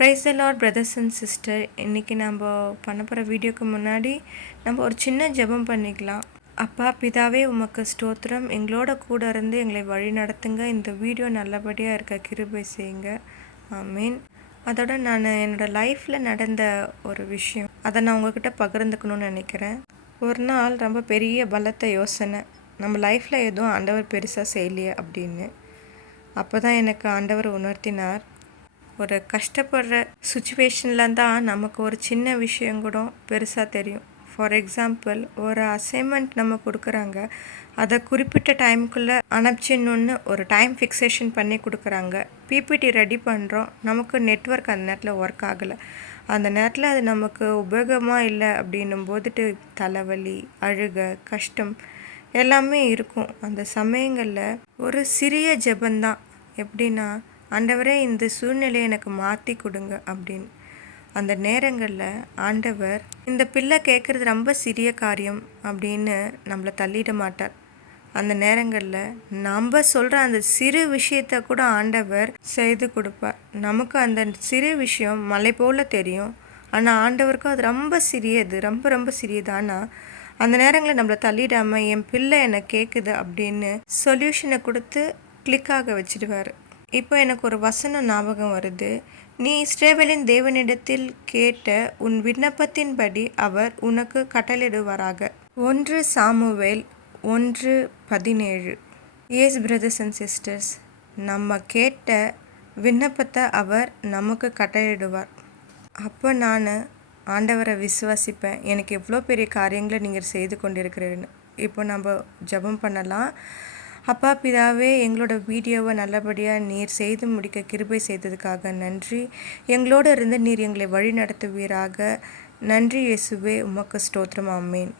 Price the Lord brothers and sister. இன்றைக்கி நம்ம பண்ண போகிற வீடியோக்கு முன்னாடி நம்ம ஒரு சின்ன ஜெபம் பண்ணிக்கலாம். அப்பா பிதாவே உமக்கு ஸ்தோத்திரம், எங்களோட கூட இருந்து எங்களை வழி நடத்துங்க. இந்த வீடியோ நல்லபடியாக இருக்க கிருபை செய்யுங்க. ஆமீன். அதோட நான் என்னோடய லைஃப்பில் நடந்த ஒரு விஷயம் அதை நான் உங்ககிட்ட பகிர்ந்துக்கணும்னு நினைக்கிறேன். ஒரு நாள் ரொம்ப பெரிய பலத்த யோசனை, நம்ம லைஃப்பில் எதுவும் ஆண்டவர் பெருசாக செய்யலையே அப்படின்னு. அப்போ தான் எனக்கு ஆண்டவர் உணர்த்தினார், ஒரு கஷ்டப்படுற சுச்சுவேஷனில் தான் நமக்கு ஒரு சின்ன விஷயம் கூட பெருசாக தெரியும். ஃபார் எக்ஸாம்பிள், ஒரு அசைன்மெண்ட் நம்ம கொடுக்குறாங்க, அதை குறிப்பிட்ட டைமுக்குள்ளே அனுப்பிச்சிடணுன்னு ஒரு டைம் ஃபிக்ஸேஷன் பண்ணி கொடுக்குறாங்க. பிபிடி ரெடி பண்ணுறோம், நமக்கு நெட்ஒர்க் அந்த நேரத்தில் ஒர்க் ஆகலை. அந்த நேரத்தில் அது நமக்கு உபயோகமாக இல்லை அப்படின்னும் போதுட்டு தலைவலி, அழுக, கஷ்டம் எல்லாமே இருக்கும். அந்த சமயங்களில் ஒரு சிறிய ஜெபந்தான், எப்படின்னா, ஆண்டவரே இந்த சூழ்நிலையை எனக்கு மாற்றி கொடுங்க அப்படின்னு. அந்த நேரங்களில் ஆண்டவர் இந்த பிள்ளை கேட்குறது ரொம்ப சிறிய காரியம் அப்படின்னு நம்மளை தள்ளிட மாட்டார். அந்த நேரங்களில் நம்ம சொல்கிற அந்த சிறு விஷயத்தை கூட ஆண்டவர் செய்து கொடுப்பார். நமக்கு அந்த சிறு விஷயம் மலை போல் தெரியும், ஆனால் ஆண்டவருக்கும் அது ரொம்ப சிறியது, ரொம்ப ரொம்ப சிறியது. ஆனால் அந்த நேரங்களில் நம்மளை தள்ளிடாமல் என் பிள்ளை என்னை கேட்குது அப்படின்னு சொல்யூஷனை கொடுத்து கிளிக்காக வச்சிடுவார். இப்போ எனக்கு ஒரு வசனம் ஞாபகம் வருது. நீ இஸ்ரவேலின் தேவனிடத்தில் கேட்ட உன் விண்ணப்பத்தின்படி அவர் உனக்கு கட்டளையிடுவாராக. 1 Samuel 1:17. Yes brothers and sisters, நம்ம கேட்ட விண்ணப்பத்தை அவர் நமக்கு கட்டளையிடுவார். அப்போ நான் ஆண்டவரை விசுவாசிப்பேன், எனக்கு எவ்வளோ பெரிய காரியங்களை நீங்கள் செய்து கொண்டிருக்கிறீன்னு. இப்போ நம்ம ஜெபம் பண்ணலாம். அப்பா பிதாவே, எங்களோட வீடியோவை நல்லபடியாக நீர் செய்து முடிக்க கிருபை செய்ததுக்காக நன்றி. எங்களோடு இருந்து நீர் எங்களை வழி நடத்துவீராக. நன்றி இயேசுவே, உமக்கு ஸ்தோத்திரம். ஆமேன்.